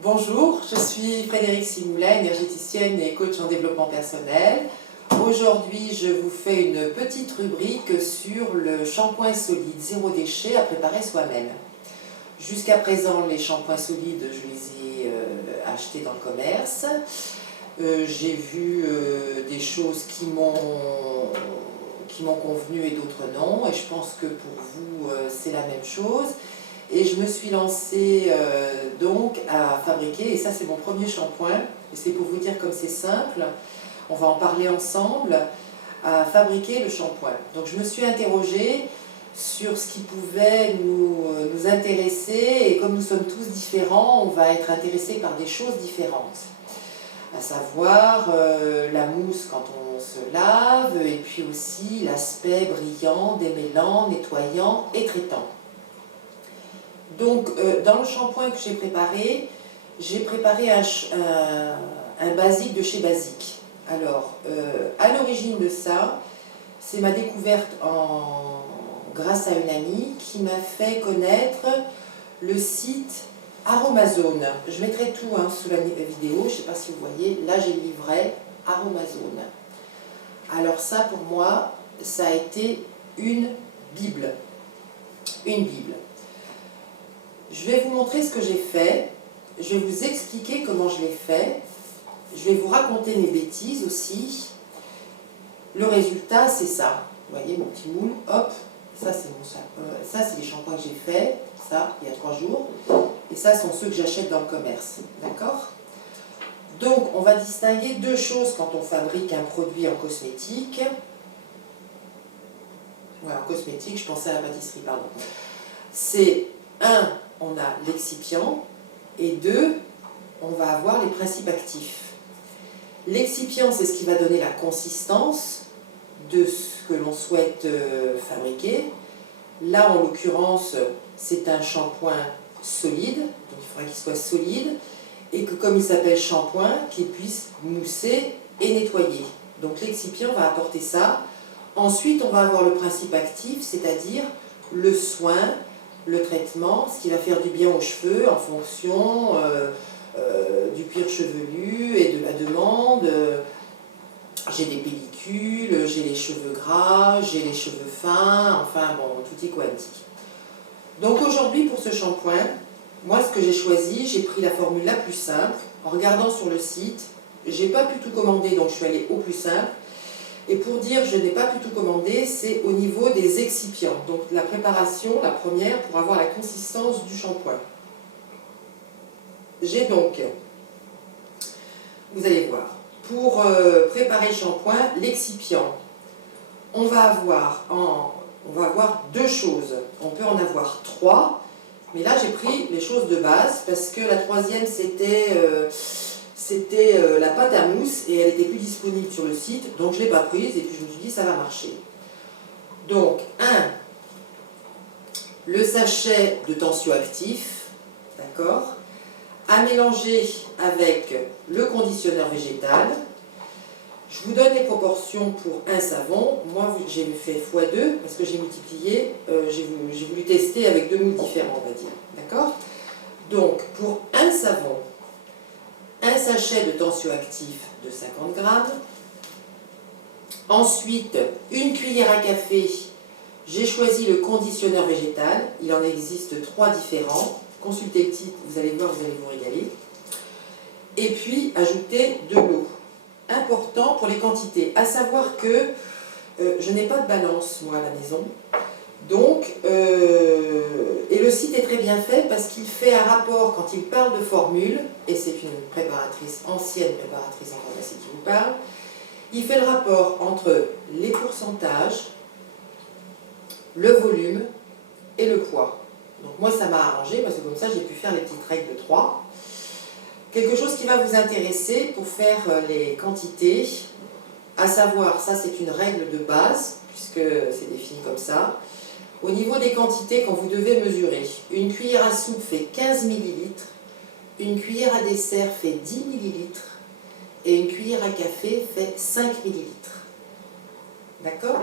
Bonjour, je suis Frédérique Simoulin, énergéticienne et coach en développement personnel. Aujourd'hui, je vous fais une petite rubrique sur le shampoing solide zéro déchet à préparer soi-même. Jusqu'à présent, les shampoings solides, je les ai achetés dans le commerce. J'ai vu des choses qui m'ont convenu et d'autres non, et je pense que pour vous, c'est la même chose. Et je me suis lancée donc à fabriquer, et ça c'est mon premier shampoing, et c'est pour vous dire comme c'est simple, on va en parler ensemble, à fabriquer le shampoing. Donc je me suis interrogée sur ce qui pouvait nous intéresser, et comme nous sommes tous différents, on va être intéressés par des choses différentes. À savoir la mousse quand on se lave, et puis aussi l'aspect brillant, démêlant, nettoyant et traitant. Donc, dans le shampoing que j'ai préparé un basique de chez Basique. Alors, à l'origine de ça, c'est ma découverte grâce à une amie qui m'a fait connaître le site Aromazone. Je mettrai tout sous la vidéo, je ne sais pas si vous voyez, là j'ai le livret Aromazone. Alors ça, pour moi, ça a été une Bible. Une Bible. Je vais vous montrer ce que j'ai fait, je vais vous expliquer comment je l'ai fait, je vais vous raconter mes bêtises aussi. Le résultat, c'est ça. Vous voyez mon petit moule, hop, ça c'est les shampoings que j'ai fait, ça, il y a 3 jours, et ça sont ceux que j'achète dans le commerce, d'accord? Donc, on va distinguer deux choses quand on fabrique un produit en cosmétique. Ouais, en cosmétique, je pensais à la pâtisserie, pardon. C'est on a l'excipient, et 2, on va avoir les principes actifs. L'excipient, c'est ce qui va donner la consistance de ce que l'on souhaite fabriquer. Là, en l'occurrence, c'est un shampoing solide, donc il faudra qu'il soit solide, et que comme il s'appelle shampoing, qu'il puisse mousser et nettoyer. Donc l'excipient va apporter ça. Ensuite, on va avoir le principe actif, c'est-à-dire le soin, le traitement, ce qui va faire du bien aux cheveux en fonction du cuir chevelu et de la demande. J'ai des pellicules, j'ai les cheveux gras, j'ai les cheveux fins, enfin bon, tutti quanti. Donc aujourd'hui, pour ce shampoing, moi ce que j'ai choisi, j'ai pris la formule la plus simple. En regardant sur le site, j'ai pas pu tout commander, donc je suis allée au plus simple. Et pour dire je n'ai pas pu tout commander, c'est au niveau des excipients. Donc la préparation, la première, pour avoir la consistance du shampoing. J'ai donc, vous allez voir, pour préparer le shampoing, l'excipient, on va avoir deux choses. On peut en avoir 3, mais là j'ai pris les choses de base parce que la troisième c'était la pâte à mousse et elle n'était plus disponible sur le site, donc je ne l'ai pas prise et puis je me suis dit ça va marcher. Donc, le sachet de tensioactif, d'accord, à mélanger avec le conditionneur végétal. Je vous donne les proportions pour un savon. Moi, j'ai fait x2 parce que j'ai multiplié, j'ai voulu tester avec 2 moules différents, on va dire, d'accord. Donc, pour un savon, un sachet de tensioactif de 50 grammes. Ensuite, une cuillère à café. J'ai choisi le conditionneur végétal. Il en existe 3 différents. Consultez le titre, vous allez voir, vous allez vous régaler. Et puis, ajouter de l'eau. Important pour les quantités. À savoir que je n'ai pas de balance, moi, à la maison. Donc, et le site est très bien fait parce qu'il fait un rapport quand il parle de formule, et c'est une préparatrice, ancienne préparatrice en pharmacie qui vous parle, il fait le rapport entre les pourcentages, le volume et le poids. Donc moi ça m'a arrangé parce que comme ça j'ai pu faire les petites règles de 3. Quelque chose qui va vous intéresser pour faire les quantités, à savoir, ça c'est une règle de base, puisque c'est défini comme ça. Au niveau des quantités, quand vous devez mesurer, une cuillère à soupe fait 15 ml, une cuillère à dessert fait 10 ml, et une cuillère à café fait 5 ml. D'accord?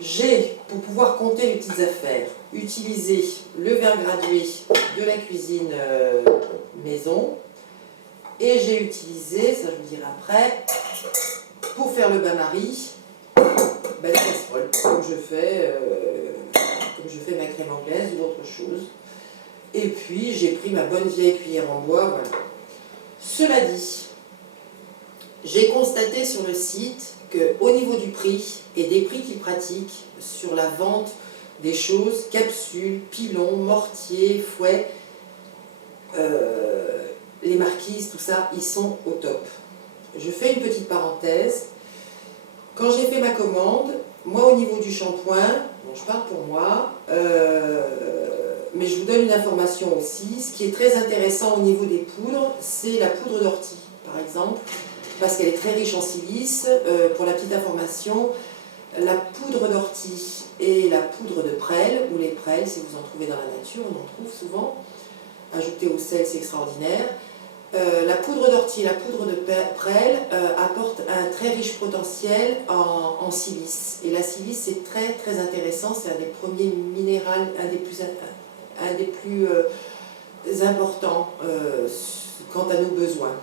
J'ai, pour pouvoir compter les petites affaires, utilisé le verre gradué de la cuisine maison, maison. Et j'ai utilisé, ça je vous dirai après, pour faire le bain-marie, la casserole, comme je fais ma crème anglaise ou autre chose. Et puis j'ai pris ma bonne vieille cuillère en bois, voilà. Cela dit, j'ai constaté sur le site qu'au niveau du prix et des prix qu'ils pratiquent sur la vente des choses, capsules, pilons, mortiers, fouets, les marquises, tout ça, ils sont au top. Je fais une petite parenthèse. Quand j'ai fait ma commande, moi au niveau du shampoing, bon, je parle pour moi, mais je vous donne une information aussi. Ce qui est très intéressant au niveau des poudres, c'est la poudre d'ortie, par exemple, parce qu'elle est très riche en silice. Pour la petite information, la poudre d'ortie et la poudre de prêle, ou les prêles, si vous en trouvez dans la nature, on en trouve souvent, ajouté au sel, c'est extraordinaire. La poudre d'ortie et la poudre de prêle apportent un très riche potentiel en silice. Et la silice, c'est très très intéressant, c'est un des premiers minéraux, un des plus importants quant à nos besoins.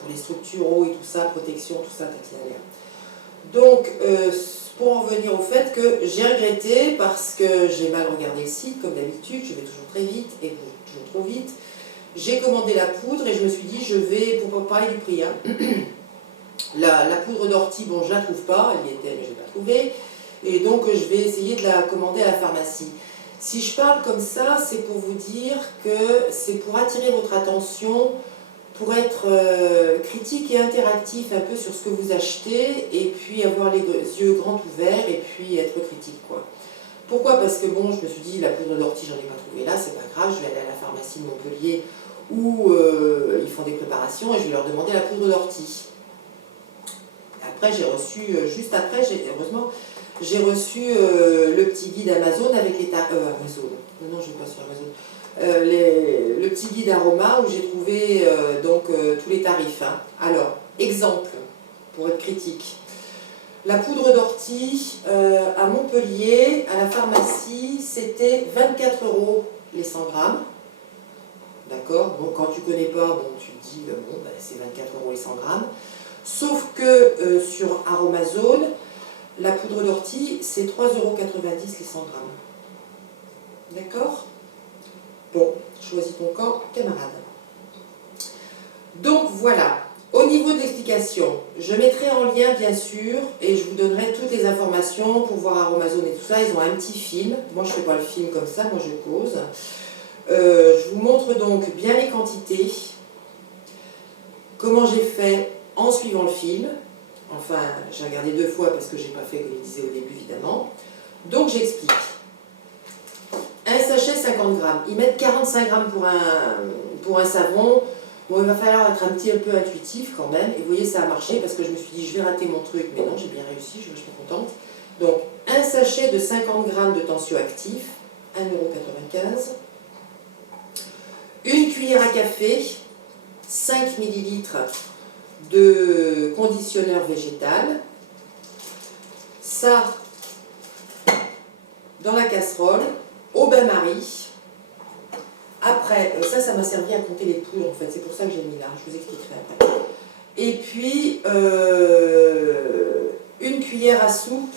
Pour les structuraux et tout ça, protection, tout ça, taquinaire. Donc, pour en venir au fait que j'ai regretté, parce que j'ai mal regardé le site, comme d'habitude, je vais toujours très vite et toujours trop vite. J'ai commandé la poudre et je me suis dit, je vais, pour parler du prix, hein, la poudre d'ortie, bon, je ne la trouve pas, elle y était, mais je ne l'ai pas trouvée. Et donc, je vais essayer de la commander à la pharmacie. Si je parle comme ça, c'est pour vous dire que c'est pour attirer votre attention, pour être critique et interactif un peu sur ce que vous achetez, et puis avoir les yeux grands ouverts, et puis être critique, quoi. Pourquoi? Parce que bon, je me suis dit, la poudre d'ortie, j'en ai pas trouvé là, c'est pas grave, je vais aller à la pharmacie de Montpellier, où ils font des préparations, et je vais leur demander la poudre d'ortie. Après, j'ai reçu, juste après, heureusement, j'ai reçu le petit guide Amazon avec les Amazon. Non, je ne vais pas sur Amazon. Le petit guide Aroma où j'ai trouvé tous les tarifs. Hein. Alors, exemple, pour être critique. La poudre d'ortie à Montpellier, à la pharmacie, c'était 24 € les 100 grammes. D'accord? Donc quand tu ne connais pas, bon, tu te dis, bon, ben, c'est 24 € les 100 grammes. Sauf que sur Aromazone, la poudre d'ortie, c'est 3,90 € les 100 grammes. D'accord? Bon, choisis ton camp, camarade. Donc voilà, au niveau de l'explication, je mettrai en lien bien sûr, et je vous donnerai toutes les informations pour voir Aromazone et tout ça. Ils ont un petit film, moi je ne fais pas le film comme ça, moi je cause. Je vous montre donc bien les quantités, comment j'ai fait en suivant le film. Enfin, j'ai regardé 2 fois parce que je n'ai pas fait comme il disait au début évidemment. Donc j'explique. Un sachet 50 grammes, ils mettent 45 grammes pour un savon. Bon, il va falloir être un petit peu intuitif quand même. Et vous voyez, ça a marché parce que je me suis dit, je vais rater mon truc. Mais non, j'ai bien réussi, je suis vachement contente. Donc, un sachet de 50 grammes de tensioactif, 1,95 €. Une cuillère à café, 5 ml de conditionneur végétal. Ça, dans la casserole, au bain-marie. Après, ça m'a servi à compter les poudres en fait, c'est pour ça que j'ai mis là, je vous expliquerai après. Et puis, une cuillère à soupe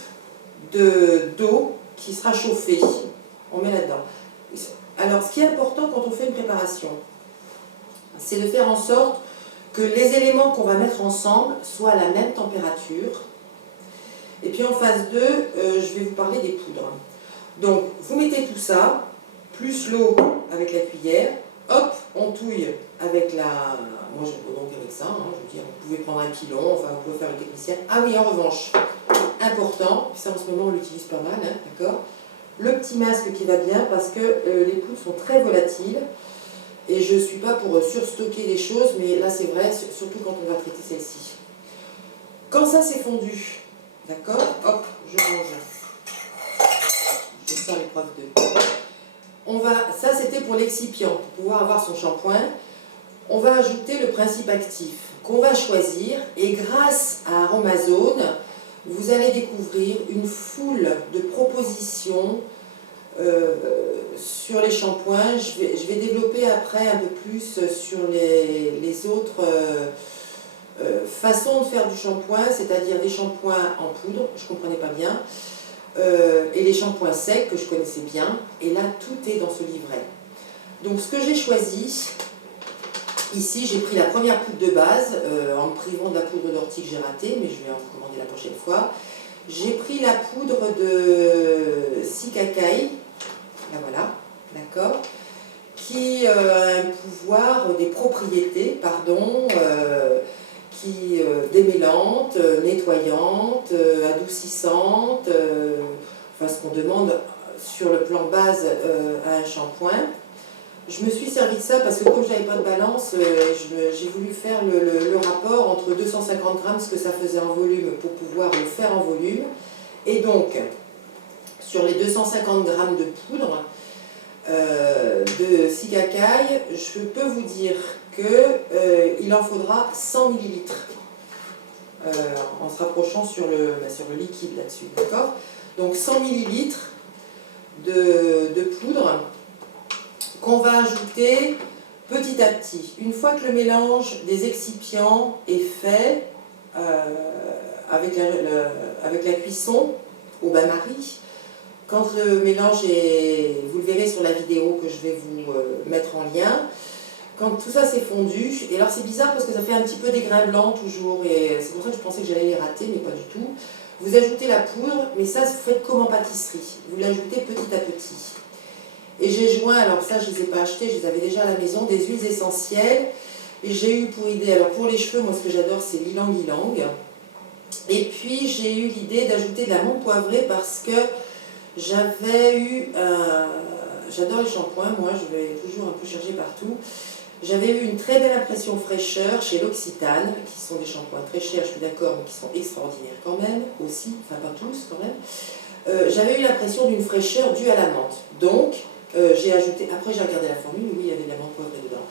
d'eau qui sera chauffée, on met là-dedans. Alors, ce qui est important quand on fait une préparation, c'est de faire en sorte que les éléments qu'on va mettre ensemble soient à la même température. Et puis en phase 2, je vais vous parler des poudres. Donc, vous mettez tout ça, plus l'eau avec la cuillère, hop, on touille avec la... Moi, je peux donc avec ça, hein, je veux dire, vous pouvez prendre un pilon, enfin, vous pouvez faire le technicien. Ah oui, en revanche, important, ça en ce moment on l'utilise pas mal, hein, d'accord? Le petit masque qui va bien, parce que les poudres sont très volatiles, et je ne suis pas pour surstocker des choses, mais là c'est vrai, surtout quand on va traiter celle-ci. Quand ça c'est fondu, d'accord, hop, je range. Je vais faire l'épreuve 2. Ça c'était pour l'excipient, pour pouvoir avoir son shampoing. On va ajouter le principe actif qu'on va choisir, et grâce à Aromazone, vous allez découvrir une foule de propositions sur les shampoings, je vais développer après un peu plus sur les autres façons de faire du shampoing, c'est-à-dire des shampoings en poudre, je ne comprenais pas bien, et les shampoings secs que je connaissais bien, et là tout est dans ce livret. Donc ce que j'ai choisi, ici j'ai pris la première poudre de base, en me privant de la poudre d'ortie que j'ai ratée, mais je vais en commander la prochaine fois. J'ai pris la poudre de Sikakai, là voilà, d'accord, qui a un pouvoir, des propriétés, pardon, qui démêlante, nettoyante, adoucissante, enfin ce qu'on demande sur le plan base à un shampoing. Je me suis servi de ça parce que comme je n'avais pas de balance, j'ai voulu faire le rapport entre 250 grammes, ce que ça faisait en volume pour pouvoir le faire en volume. Et donc, sur les 250 grammes de poudre de Sikakai, je peux vous dire qu'il en faudra 100 millilitres en se rapprochant sur le liquide là-dessus, d'accord? Donc 100 millilitres de poudre qu'on va ajouter petit à petit. Une fois que le mélange des excipients est fait avec la cuisson au bain-marie, quand le mélange est, vous le verrez sur la vidéo que je vais vous mettre en lien, quand tout ça s'est fondu, et alors c'est bizarre parce que ça fait un petit peu des grains blancs toujours, et c'est pour ça que je pensais que j'allais les rater, mais pas du tout. Vous ajoutez la poudre, mais ça vous faites comme en pâtisserie, vous l'ajoutez petit à petit. Et j'ai joint, alors ça je ne les ai pas achetés, je les avais déjà à la maison, des huiles essentielles. Et j'ai eu pour idée, alors pour les cheveux, moi ce que j'adore c'est l'ylang ylang. Et puis j'ai eu l'idée d'ajouter de la menthe poivrée parce que j'avais eu, j'adore les shampoings, moi je vais toujours un peu chercher partout. J'avais eu une très belle impression fraîcheur chez l'Occitane, qui sont des shampoings très chers, je suis d'accord, mais qui sont extraordinaires quand même, aussi, enfin pas tous quand même. J'avais eu l'impression d'une fraîcheur due à la menthe. Donc, j'ai ajouté, après j'ai regardé la formule, oui, il y avait de la menthe poivrée dedans.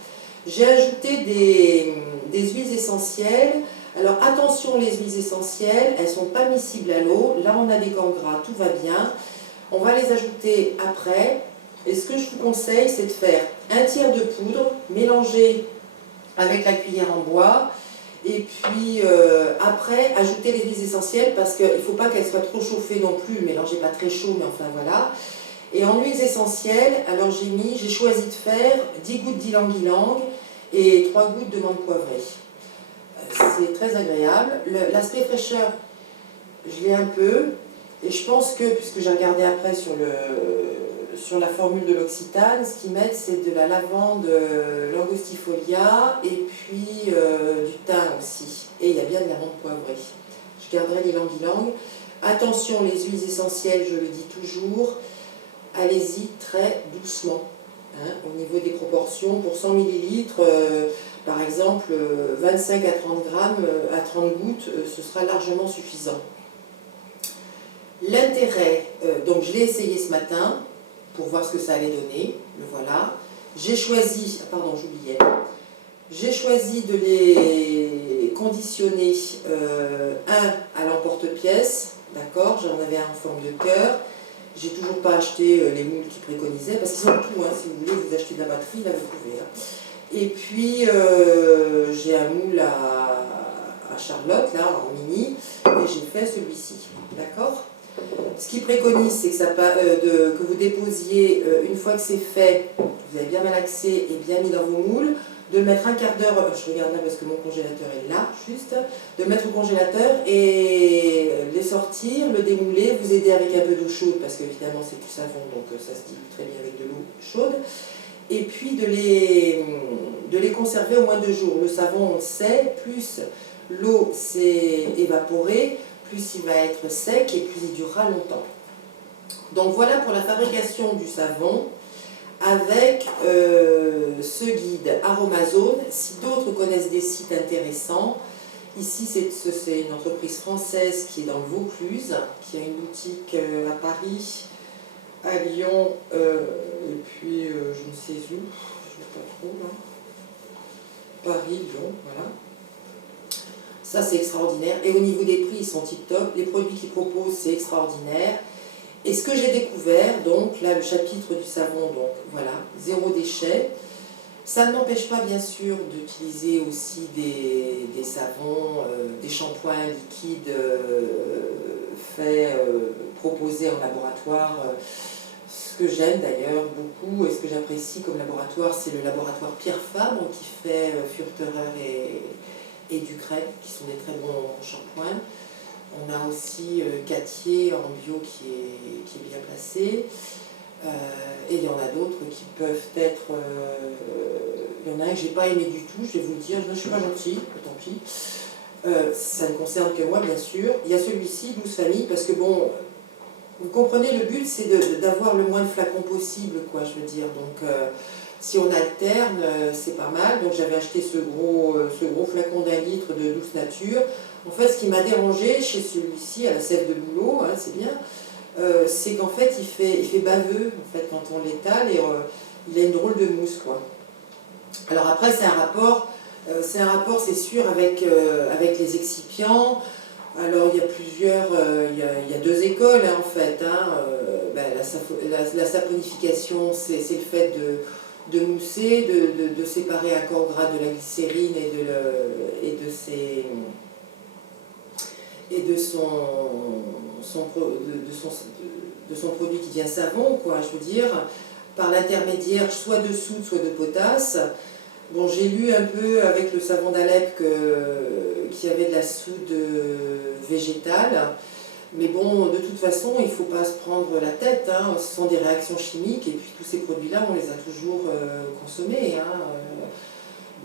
J'ai ajouté des huiles essentielles. Alors attention, les huiles essentielles, elles ne sont pas miscibles à l'eau. Là, on a des corps gras, tout va bien. On va les ajouter après. Et ce que je vous conseille, c'est de faire un tiers de poudre, mélanger avec la cuillère en bois. Et puis après, ajouter les huiles essentielles parce qu'il ne faut pas qu'elles soient trop chauffées non plus. Le mélange n'est pas très chaud, mais enfin voilà. Et en huiles essentielles, alors j'ai choisi de faire 10 gouttes d'ylang ylang et 3 gouttes de menthe poivrée. C'est très agréable. L'aspect fraîcheur, je l'ai un peu. Et je pense que, puisque j'ai regardé après sur la formule de l'Occitane, ce qu'ils mettent c'est de la lavande langostifolia et puis du thym aussi. Et il y a bien de la menthe poivrée. Je garderai l'ylang ylang. Attention, les huiles essentielles, je le dis toujours, allez-y très doucement. Hein, au niveau des proportions, pour 100 ml, par exemple, 25 à 30 grammes, à 30 gouttes, ce sera largement suffisant. L'intérêt, donc je l'ai essayé ce matin pour voir ce que ça allait donner, le voilà. J'ai choisi, pardon j'oubliais, j'ai choisi de les conditionner, un à l'emporte-pièce, d'accord, j'en avais un en forme de cœur. J'ai toujours pas acheté les moules qu'ils préconisaient, parce qu'ils ont tout, hein, si vous voulez, vous achetez de la batterie, là vous pouvez. Hein. Et puis j'ai un moule à Charlotte, là, en mini, et j'ai fait celui-ci, d'accord. Ce qu'ils préconisent, c'est que vous déposiez, une fois que c'est fait, vous avez bien malaxé et bien mis dans vos moules, de le mettre un quart d'heure, je regarde là parce que mon congélateur est là, juste, de le mettre au congélateur et les sortir, le démouler, vous aider avec un peu d'eau chaude, parce qu'évidemment c'est du savon, donc ça se dilue très bien avec de l'eau chaude, et puis de les conserver au moins 2 jours. Le savon, on le sait, plus l'eau s'est évaporée, plus il va être sec et plus il durera longtemps. Donc voilà pour la fabrication du savon avec ce guide Aromazone. Si d'autres connaissent des sites intéressants, ici c'est une entreprise française qui est dans le Vaucluse, qui a une boutique à Paris, à Lyon, et puis je ne sais où, je ne sais pas trop, hein. Paris, Lyon, voilà. Ça c'est extraordinaire, et au niveau des prix ils sont tip top, les produits qu'ils proposent c'est extraordinaire, Et ce que j'ai découvert, donc là le chapitre du savon, donc voilà, zéro déchet, ça ne m'empêche pas bien sûr d'utiliser aussi des savons, des shampoings liquides proposés en laboratoire. Ce que j'aime d'ailleurs beaucoup et ce que j'apprécie comme laboratoire, c'est le laboratoire Pierre Fabre qui fait Furterer et Ducret, qui sont des très bons shampoings. On a aussi Cattier en bio qui est bien placé. Et il y en a d'autres qui peuvent être... il y en a un que je n'ai pas aimé du tout, je vais vous le dire, je ne suis pas gentille, tant pis. Ça ne concerne que moi, bien sûr. Il y a celui-ci, 12 familles, parce que bon, vous comprenez, le but, c'est d'avoir le moins de flacons possible, quoi, je veux dire. Donc, si on alterne, c'est pas mal. Donc, j'avais acheté ce gros flacon d'1 litre de Douce Nature. En fait, ce qui m'a dérangé chez celui-ci, à la sève de bouleau, hein, c'est bien, c'est qu'en fait, il fait baveux, en fait, quand on l'étale, et il a une drôle de mousse, quoi. Alors après, c'est un rapport, c'est sûr, avec les excipients. Alors, il y a plusieurs, il y a deux écoles, hein, en fait. Hein. La saponification, c'est le fait de mousser, de séparer un corps gras de la glycérine et de son produit qui devient savon, quoi, je veux dire, par l'intermédiaire soit de soude, soit de potasse. Bon, j'ai lu un peu avec le savon d'Alep qu'il y avait de la soude végétale, mais bon, de toute façon, il ne faut pas se prendre la tête, hein. Ce sont des réactions chimiques, et puis tous ces produits-là, on les a toujours consommés. Hein.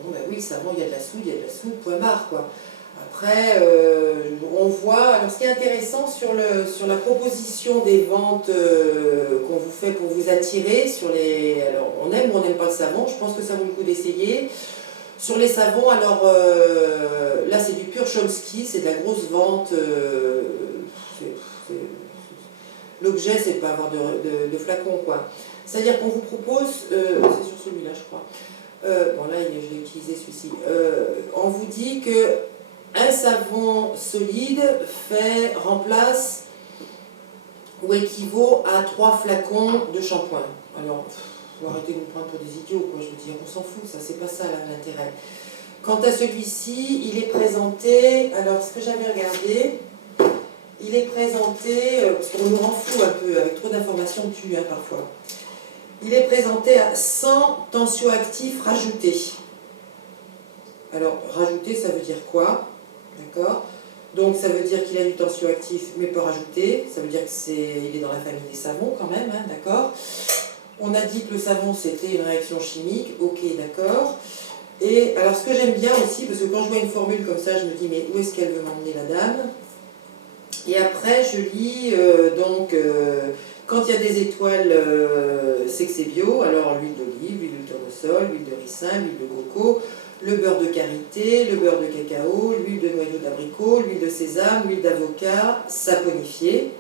Bon, ben oui, le savon, il y a de la soude, point barre, quoi. Après, on voit, alors ce qui est intéressant sur la proposition des ventes qu'on vous fait pour vous attirer, alors on aime ou on n'aime pas le savon, je pense que ça vaut le coup d'essayer. Sur les savons, alors là c'est du pur Chomsky, c'est de la grosse vente, l'objet c'est de ne pas avoir de flacon, quoi. C'est-à-dire qu'on vous propose, c'est sur celui-là je crois, bon là je l'ai utilisé celui-ci, on vous dit que un savon solide remplace ou équivaut à 3 flacons de shampoing. Alors, il faut arrêter de nous prendre pour des idiots, quoi. Je veux dire, on s'en fout, ça, c'est pas ça l'intérêt. Quant à celui-ci, il est présenté, alors ce que j'avais regardé, il est présenté, parce qu'on nous rend fou un peu, avec trop d'informations dessus, hein, parfois. Il est présenté à 100 tensioactifs rajoutés. Alors, rajouter, ça veut dire quoi? D'accord? Donc ça veut dire qu'il a du tensioactif mais pas rajouté, ça veut dire qu'il est dans la famille des savons quand même, hein, d'accord? On a dit que le savon c'était une réaction chimique, ok, d'accord. Et alors ce que j'aime bien aussi, parce que quand je vois une formule comme ça, je me dis mais où est-ce qu'elle veut m'emmener la dame? Et après je lis quand il y a des étoiles, c'est que c'est bio, alors l'huile d'olive, l'huile de tournesol, l'huile de ricin, l'huile de coco, le beurre de karité, le beurre de cacao, l'huile de noyau d'abricot, l'huile de sésame, l'huile d'avocat saponifiée.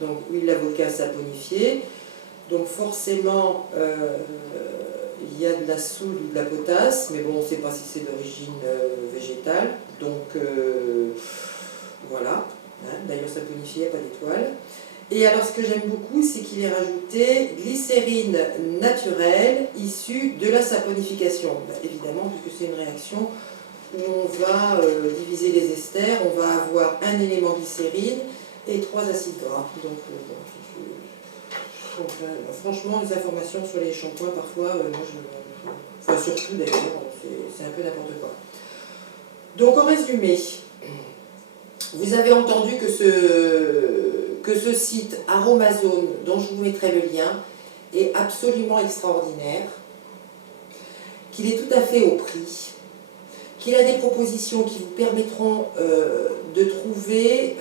Donc huile d'avocat saponifiée. Donc forcément, il y a de la soude ou de la potasse, mais bon, on ne sait pas si c'est d'origine végétale. Donc voilà. Hein, d'ailleurs saponifié, pas d'étoile. Et alors ce que j'aime beaucoup, c'est qu'il est rajouté glycérine naturelle issue de la saponification. Ben, évidemment, puisque c'est une réaction où on va diviser les esters, on va avoir un élément glycérine et 3 acides gras. Donc, franchement, les informations sur les shampoings, parfois, enfin surtout d'ailleurs, c'est un peu n'importe quoi. Donc en résumé, vous avez entendu que ce site Aromazone, dont je vous mettrai le lien, est absolument extraordinaire, qu'il est tout à fait au prix, qu'il a des propositions qui vous permettront de trouver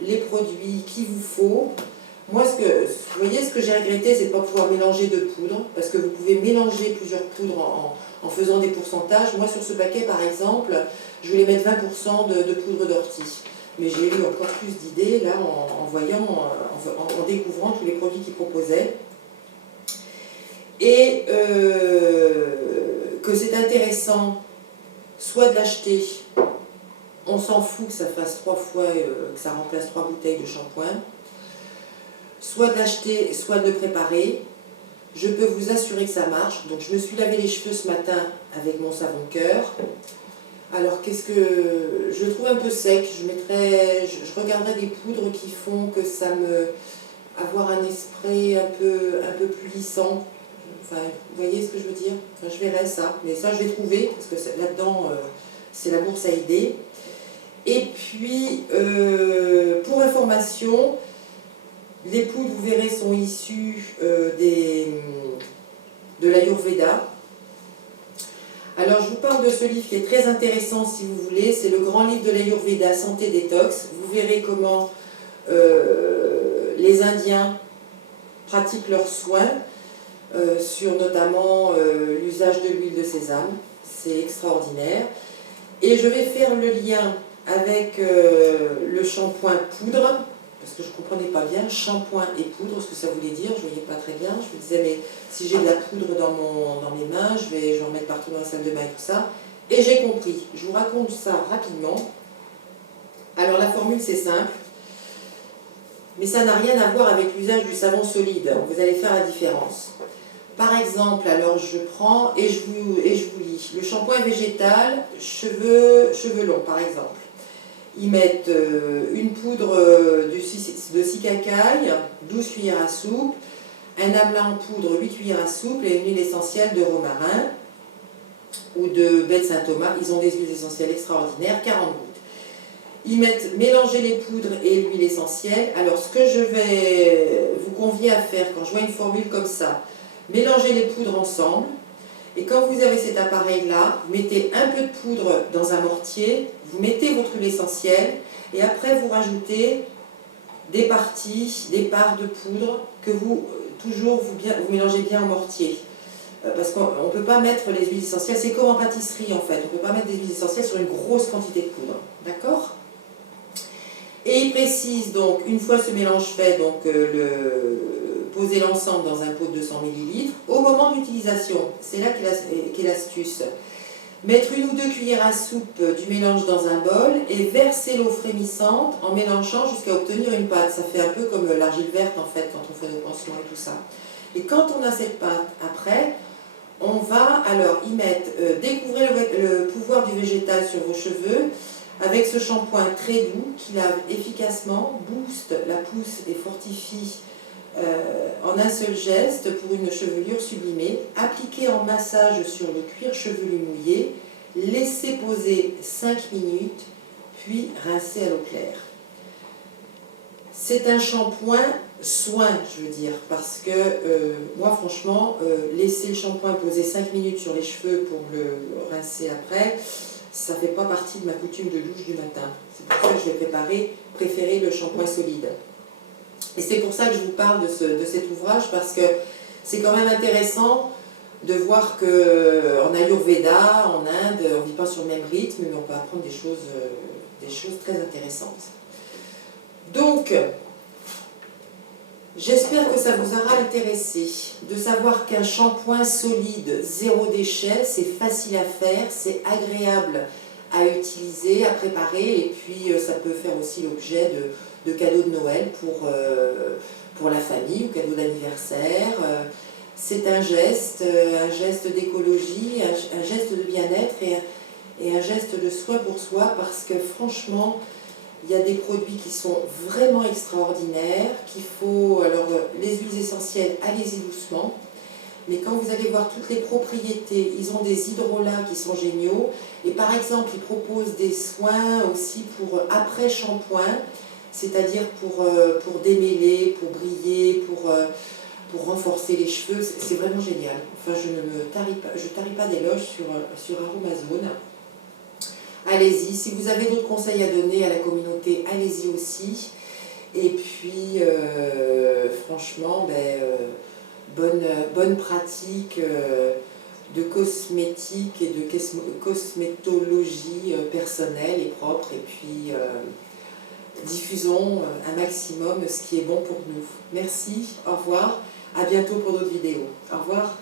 les produits qu'il vous faut. Moi, vous voyez, ce que j'ai regretté, c'est de ne pas pouvoir mélanger de poudre, parce que vous pouvez mélanger plusieurs poudres en faisant des pourcentages. Moi, sur ce paquet, par exemple, je voulais mettre 20% de poudre d'ortie. Mais j'ai eu encore plus d'idées, là, en découvrant tous les produits qu'ils proposaient. Et que c'est intéressant, soit de l'acheter, on s'en fout que ça fasse 3 fois, que ça remplace 3 bouteilles de shampoing, soit de l'acheter, soit de le préparer. Je peux vous assurer que ça marche. Donc je me suis lavé les cheveux ce matin avec mon savon cœur. Alors qu'est-ce que... Je le trouve un peu sec. Je regarderai des poudres qui font que ça me... avoir un esprit un peu plus lissant. Enfin, vous voyez ce que je veux dire? Enfin, je verrai ça. Mais ça, je vais trouver, parce que là-dedans, c'est la bourse à idées. Et puis, pour information, les poudres, vous verrez, sont issues de l'Ayurveda. Alors, je vous parle de ce livre qui est très intéressant, si vous voulez. C'est le grand livre de l'Ayurveda, Santé Détox. Vous verrez comment les Indiens pratiquent leurs soins, sur notamment l'usage de l'huile de sésame. C'est extraordinaire. Et je vais faire le lien avec le shampoing poudre, parce que je ne comprenais pas bien, shampoing et poudre, ce que ça voulait dire, je ne voyais pas très bien. Je me disais, mais si j'ai de la poudre dans mes mains, je vais en mettre partout dans la salle de bain et tout ça. Et j'ai compris. Je vous raconte ça rapidement. Alors la formule, c'est simple, mais ça n'a rien à voir avec l'usage du savon solide. Vous allez faire la différence. Par exemple, alors je prends et je vous lis. Le shampoing végétal, cheveux longs par exemple. Ils mettent une poudre de cicacaille, 12 cuillères à soupe, un amla en poudre, 8 cuillères à soupe et une huile essentielle de romarin ou de baie de Saint-Thomas. Ils ont des huiles essentielles extraordinaires, 40 gouttes. Ils mettent mélanger les poudres et l'huile essentielle. Alors ce que je vais vous convier à faire quand je vois une formule comme ça, mélangez les poudres ensemble. Et quand vous avez cet appareil-là, vous mettez un peu de poudre dans un mortier, vous mettez votre huile essentielle et après vous rajoutez des parts de poudre que vous mélangez bien au mortier. Parce qu'on ne peut pas mettre les huiles essentielles, c'est comme en pâtisserie en fait, on ne peut pas mettre des huiles essentielles sur une grosse quantité de poudre. D'accord? Et il précise donc, une fois ce mélange fait, donc poser l'ensemble dans un pot de 200 ml. Au moment d'utilisation, c'est là qu'est l'astuce. Mettre une ou deux cuillères à soupe du mélange dans un bol et verser l'eau frémissante en mélangeant jusqu'à obtenir une pâte. Ça fait un peu comme l'argile verte en fait quand on fait nos pansements et tout ça. Et quand on a cette pâte après, on va alors y mettre, découvrir le pouvoir du végétal sur vos cheveux avec ce shampoing très doux qui lave efficacement, booste la pousse et fortifie en un seul geste pour une chevelure sublimée. Appliquez en massage sur le cuir chevelu mouillé, laissez poser 5 minutes, puis rincez à l'eau claire. C'est un shampoing soin, je veux dire, parce que moi franchement, laisser le shampoing poser 5 minutes sur les cheveux pour le rincer après, ça ne fait pas partie de ma coutume de douche du matin. C'est pour ça que je vais préférer le shampoing solide. Et c'est pour ça que je vous parle de cet ouvrage, parce que c'est quand même intéressant de voir qu'en Ayurveda, en Inde, on ne vit pas sur le même rythme, mais on peut apprendre des choses très intéressantes. Donc, j'espère que ça vous aura intéressé de savoir qu'un shampoing solide, zéro déchet, c'est facile à faire, c'est agréable à utiliser, à préparer, et puis ça peut faire aussi l'objet de cadeaux de Noël pour la famille ou cadeaux d'anniversaire. C'est un geste d'écologie, un geste de bien-être et un geste de soin pour soi, parce que franchement, il y a des produits qui sont vraiment extraordinaires, qu'il faut... Alors, les huiles essentielles, allez-y doucement. Mais quand vous allez voir toutes les propriétés, ils ont des hydrolats qui sont géniaux. Et par exemple, ils proposent des soins aussi pour après-shampoing, c'est-à-dire pour démêler, pour briller, pour renforcer les cheveux. C'est vraiment génial. Enfin, je tarie pas d'éloges sur Aromazone. Allez-y, si vous avez d'autres conseils à donner à la communauté, allez-y aussi. Et puis, franchement, bonne pratique de cosmétique et de cosmétologie personnelle et propre. Et puis, diffusons un maximum ce qui est bon pour nous. Merci, au revoir, à bientôt pour d'autres vidéos. Au revoir.